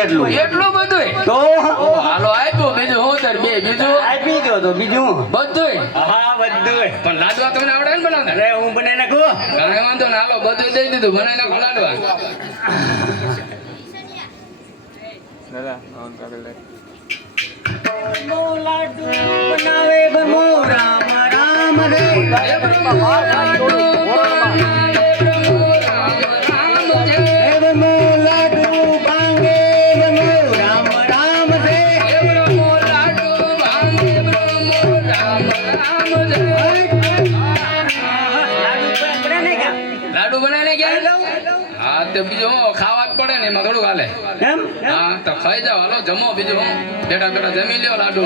એટલું બધું તો હાલો આપ્યો બીજું હું તાર બે બીજું આપી દો તો બીજું બધું હા બધું પણ લાડવા તમને આવડે ને બનાવતા અરે હું બનાવી નાખું કાંઈ વાંધો ને હાલો બધું દઈ દીધું બનાવી નાખો લાડવા લાડુ બનાવે બમો રામ રામ રે બમો લાડુ ભાંગે બમો રામ રામ રે લાડુ બનાવીને ગયા હા તો બીજું હું ખાવા જ પડે ને એમાં થોડું હાલે એમ હા તો ખાઈ જાવ હાલો જમો બીજું હું બેટા બેટા જમી લ્યો લાડુ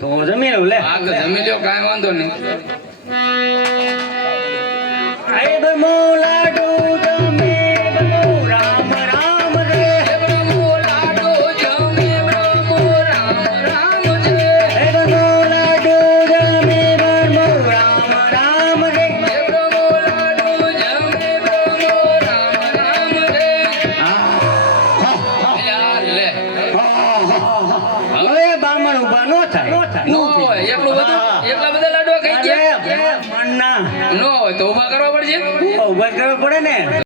તો જમી લઉં લે હા તો જમી લ્યો કાંઈ વાંધો નહીં આય બમો